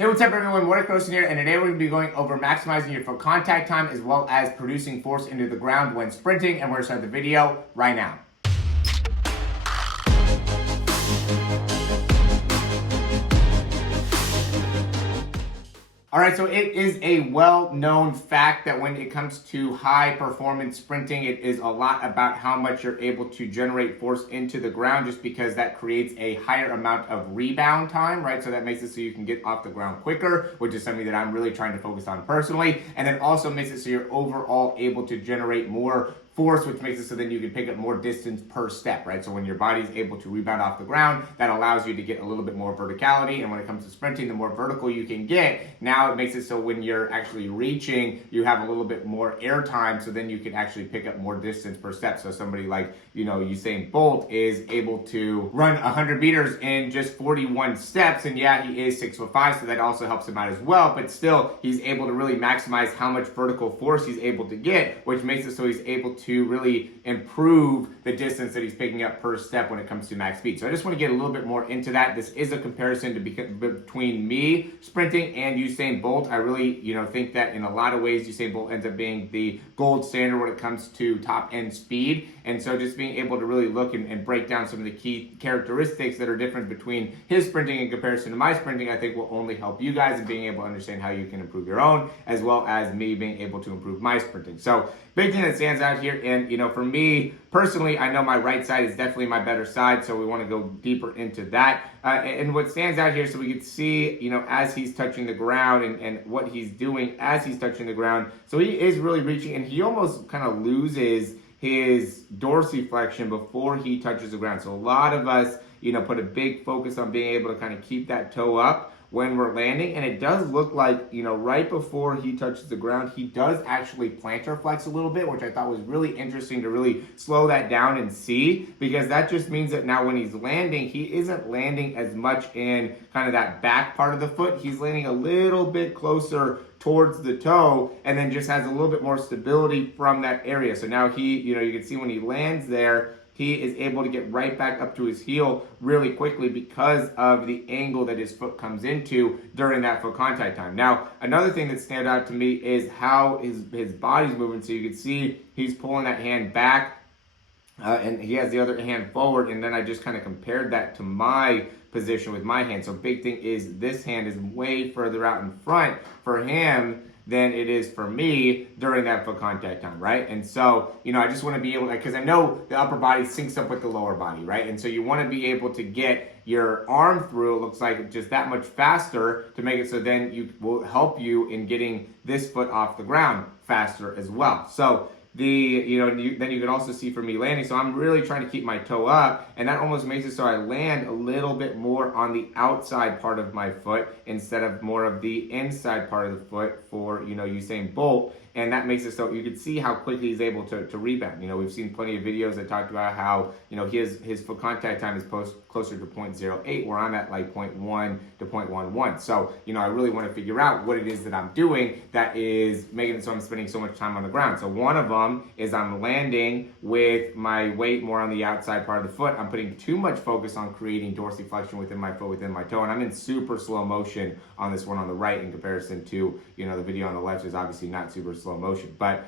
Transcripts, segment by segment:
Hey, what's up everyone, Warwick Grossen here, and today we're going to be going over maximizing your foot contact time as well as producing force into the ground when sprinting, and we're going to start the video right now. All right, so it is a well-known fact that when it comes to high-performance sprinting, it is a lot about how much you're able to generate force into the ground, just because that creates a higher amount of rebound time, right? So that makes it so you can get off the ground quicker, which is something that I'm really trying to focus on personally. And then also makes it so you're overall able to generate more force, which makes it so then you can pick up more distance per step, right? So when your body's able to rebound off the ground, that allows you to get a little bit more verticality. And when it comes to sprinting, the more vertical you can get, now it makes it so when you're actually reaching, you have a little bit more air time, so then you can actually pick up more distance per step. So somebody like, Usain Bolt is able to run 100 meters in just 41 steps. And yeah, he is 6'5", so that also helps him out as well. But still, he's able to really maximize how much vertical force he's able to get, which makes it so he's able to really improve the distance that he's picking up per step when it comes to max speed. So I just want to get a little bit more into that. This is a comparison between me sprinting and Usain Bolt. I really, think that in a lot of ways, Usain Bolt ends up being the gold standard when it comes to top end speed. And so just being able to really look and break down some of the key characteristics that are different between his sprinting in comparison to my sprinting, I think will only help you guys in being able to understand how you can improve your own, as well as me being able to improve my sprinting. So big thing that stands out here, and for me personally, I know my right side is definitely my better side, so we want to go deeper into that. And what stands out here, so we can see, as he's touching the ground and what he's doing as he's touching the ground. So he is really reaching, and he almost kind of loses his dorsiflexion before he touches the ground. So a lot of us, put a big focus on being able to kind of keep that toe up when we're landing, and it does look like, right before he touches the ground, he does actually plantar flex a little bit, which I thought was really interesting to really slow that down and see, because that just means that now when he's landing, he isn't landing as much in kind of that back part of the foot. He's landing a little bit closer towards the toe, and then just has a little bit more stability from that area. So now he, you can see when he lands there, he is able to get right back up to his heel really quickly because of the angle that his foot comes into during that foot contact time. Now, another thing that stands out to me is how his body's moving. So you can see he's pulling that hand back, and he has the other hand forward, and then I just kind of compared that to my position with my hand. So big thing is this hand is way further out in front for him than it is for me during that foot contact time, right? And so, I just want to be able to, because I know the upper body syncs up with the lower body, right? And so you want to be able to get your arm through, it looks like, just that much faster to make it so then you will help you in getting this foot off the ground faster as well. So then you can also see for me landing, so I'm really trying to keep my toe up, and that almost makes it so I land a little bit more on the outside part of my foot instead of more of the inside part of the foot for Usain Bolt. And that makes it so you can see how quickly he's able to rebound. We've seen plenty of videos that talked about how, his foot contact time is closer to 0.08, where I'm at like 0.1 to 0.11. So, I really want to figure out what it is that I'm doing that is making it so I'm spending so much time on the ground. So one of them is I'm landing with my weight more on the outside part of the foot. I'm putting too much focus on creating dorsiflexion within my foot, within my toe. And I'm in super slow motion on this one on the right in comparison to, the video on the left is obviously not super slow motion. But,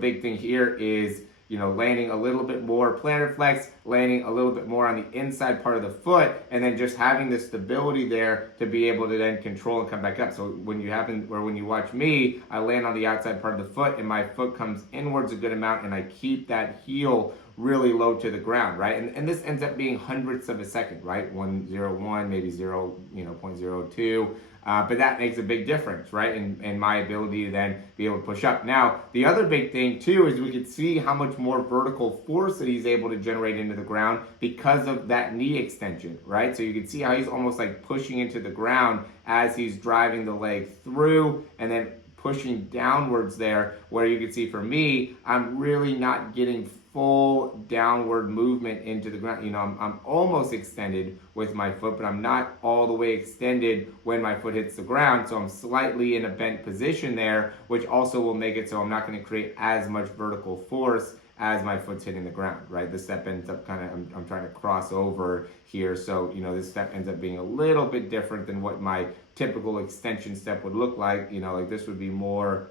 big thing here is, landing a little bit more plantar flex, landing a little bit more on the inside part of the foot, and then just having the stability there to be able to then control and come back up. So when you watch me, I land on the outside part of the foot, and my foot comes inwards a good amount, and I keep that heel really low to the ground, right? And this ends up being hundredths of a second, right? 101, maybe 0.02. But that makes a big difference, right? In my ability to then be able to push up. Now, the other big thing too is we can see how much more vertical force that he's able to generate into the ground because of that knee extension, right? So you can see how he's almost like pushing into the ground as he's driving the leg through and then pushing downwards there, where you can see for me, I'm really not getting full downward movement into the ground. I'm almost extended with my foot, but I'm not all the way extended when my foot hits the ground. So I'm slightly in a bent position there, which also will make it so I'm not going to create as much vertical force as my foot's hitting the ground, right? This step ends up kind of, I'm trying to cross over here. So, this step ends up being a little bit different than what my typical extension step would look like. Like this would be more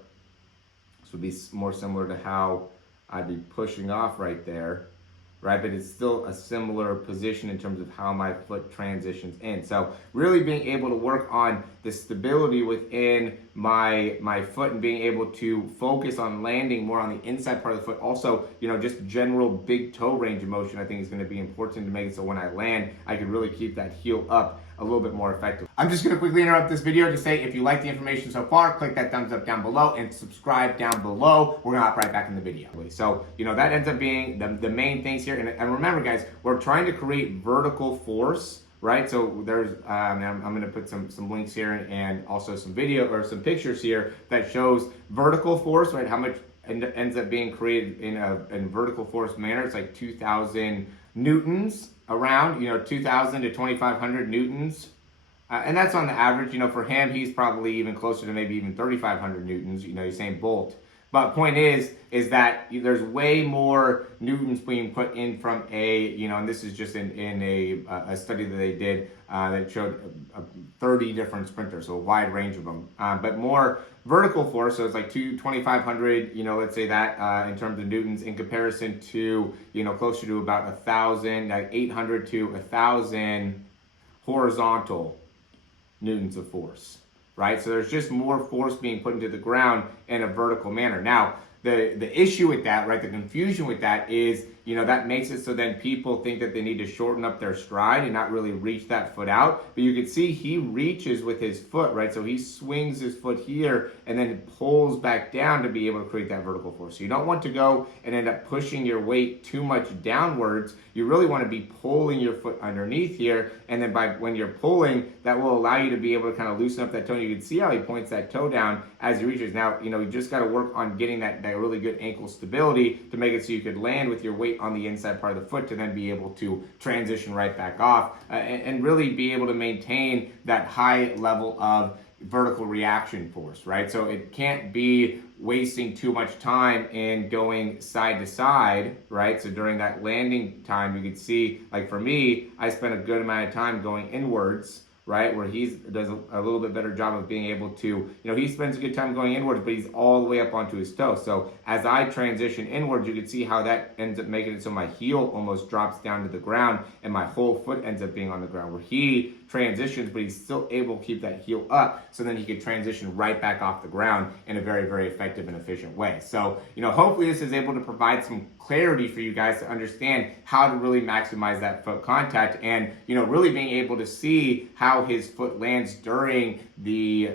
similar to how I'd be pushing off right there, right? But it's still a similar position in terms of how my foot transitions in. So really being able to work on the stability within my foot and being able to focus on landing more on the inside part of the foot. Also, just general big toe range of motion, I think is going to be important to make it so when I land, I can really keep that heel up a little bit more effective. I'm just going to quickly interrupt this video to say if you like the information so far, click that thumbs up down below and subscribe down below. We're going to hop right back in the video. So, that ends up being the main things here. And remember, guys, we're trying to create vertical force, right? So there's, I'm going to put some links here and also some video or some pictures here that shows vertical force, right? How much ends up being created in vertical force manner. It's like 2,000 newtons around, 2,000 to 2,500 newtons. And that's on the average. For him, he's probably even closer to maybe even 3,500 newtons, Usain Bolt. But point is that there's way more newtons being put in from and this is just in a study that they did that showed 30 different sprinters, so a wide range of them. But more vertical force, so it's like 2,500, let's say that in terms of newtons in comparison to, closer to about 1,000, like 800 to 1,000 horizontal newtons of force. Right? So there's just more force being put into the ground in a vertical manner. Now, the issue with that, right, the confusion with that is, that makes it so then people think that they need to shorten up their stride and not really reach that foot out. But you can see he reaches with his foot, right? So he swings his foot here and then pulls back down to be able to create that vertical force. So you don't want to go and end up pushing your weight too much downwards. You really want to be pulling your foot underneath here. And then when you're pulling, that will allow you to be able to kind of loosen up that toe. You can see how he points that toe down as he reaches. Now, you just got to work on getting that really good ankle stability to make it so you could land with your weight on the inside part of the foot to then be able to transition right back off and really be able to maintain that high level of vertical reaction force, right? So it can't be wasting too much time in going side to side, right? So during that landing time, you can see, like for me, I spent a good amount of time going inwards, right? Where he does a little bit better job of being able to, he spends a good time going inwards, but he's all the way up onto his toe. So as I transition inwards, you can see how that ends up making it so my heel almost drops down to the ground and my whole foot ends up being on the ground, where he transitions, but he's still able to keep that heel up, so then he can transition right back off the ground in a very, very effective and efficient way. So, hopefully this is able to provide some clarity for you guys to understand how to really maximize that foot contact and, really being able to see how his foot lands during the,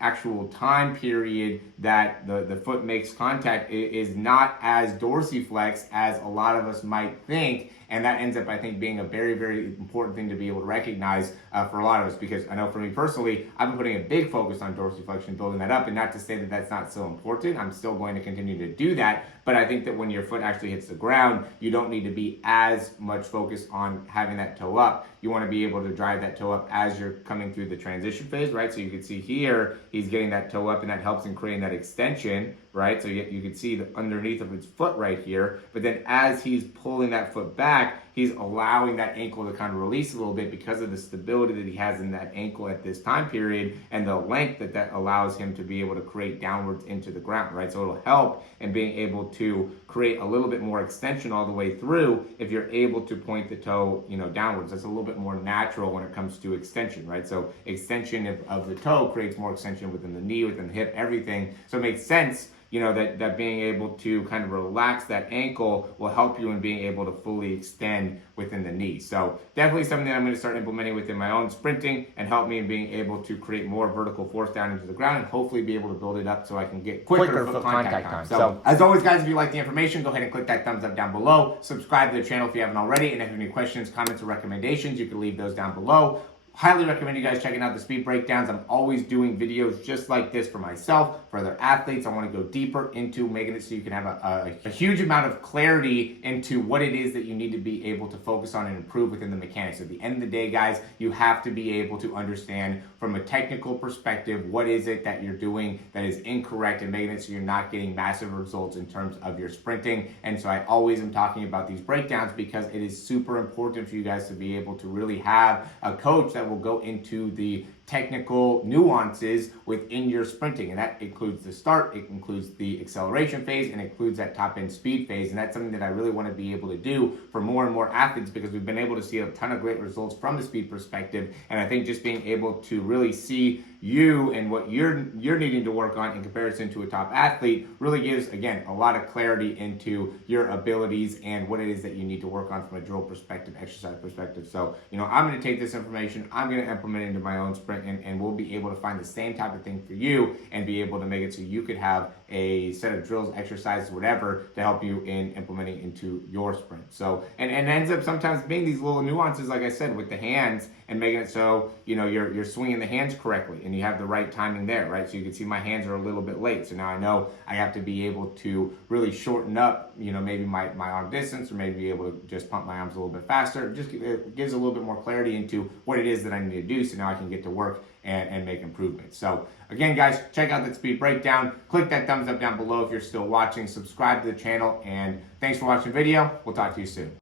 actual time period that the foot makes contact is not as dorsiflex as a lot of us might think. And that ends up, I think, being a very, very important thing to be able to recognize for a lot of us, because I know for me personally, I've been putting a big focus on dorsiflexion, building that up, and not to say that that's not so important. I'm still going to continue to do that, but I think that when your foot actually hits the ground, you don't need to be as much focused on having that toe up. You want to be able to drive that toe up as you're coming through the transition phase, right? So you can see here, he's getting that toe up, and that helps in creating that extension, right? So you can see the underneath of his foot right here, but then as he's pulling that foot back, he's allowing that ankle to kind of release a little bit because of the stability that he has in that ankle at this time period and the length that allows him to be able to create downwards into the ground, right? So it'll help in being able to create a little bit more extension all the way through if you're able to point the toe, downwards. That's a little bit more natural when it comes to extension, right? So extension of the toe creates more extension within the knee, within the hip, everything. So it makes sense, that being able to kind of relax that ankle will help you in being able to fully extend within the knee. So definitely something that I'm going to start implementing within my own sprinting and help me in being able to create more vertical force down into the ground and hopefully be able to build it up so I can get quicker foot contact time. So as always, guys, if you like the information, go ahead and click that thumbs up down below. Subscribe to the channel if you haven't already. And if you have any questions, comments, or recommendations, you can leave those down below. Highly recommend you guys checking out the speed breakdowns. I'm always doing videos just like this for myself, for other athletes. I want to go deeper into making it so you can have a huge amount of clarity into what it is that you need to be able to focus on and improve within the mechanics. At the end of the day, guys, you have to be able to understand from a technical perspective, what is it that you're doing that is incorrect and making it so you're not getting massive results in terms of your sprinting. And so I always am talking about these breakdowns because it is super important for you guys to be able to really have a coach that will go into the technical nuances within your sprinting, and that includes the start, it includes the acceleration phase, and it includes that top end speed phase. And that's something that I really want to be able to do for more and more athletes, because we've been able to see a ton of great results from the speed perspective. And I think just being able to really see you and what you're needing to work on in comparison to a top athlete really gives, again, a lot of clarity into your abilities and what it is that you need to work on from a drill perspective, exercise perspective. So, I'm going to take this information, I'm going to implement it into my own sprint, and we'll be able to find the same type of thing for you and be able to make it so you could have a set of drills, exercises, whatever, to help you in implementing into your sprint. So, and it ends up sometimes being these little nuances, like I said, with the hands, and making it so, you're swinging the hands correctly and you have the right timing there, right? So you can see my hands are a little bit late. So now I know I have to be able to really shorten up, maybe my arm distance, or maybe be able to just pump my arms a little bit faster. It gives a little bit more clarity into what it is that I need to do, so now I can get to work and make improvements. So again, guys, check out that speed breakdown. Click that thumbs up down below if you're still watching. Subscribe to the channel, and thanks for watching the video. We'll talk to you soon.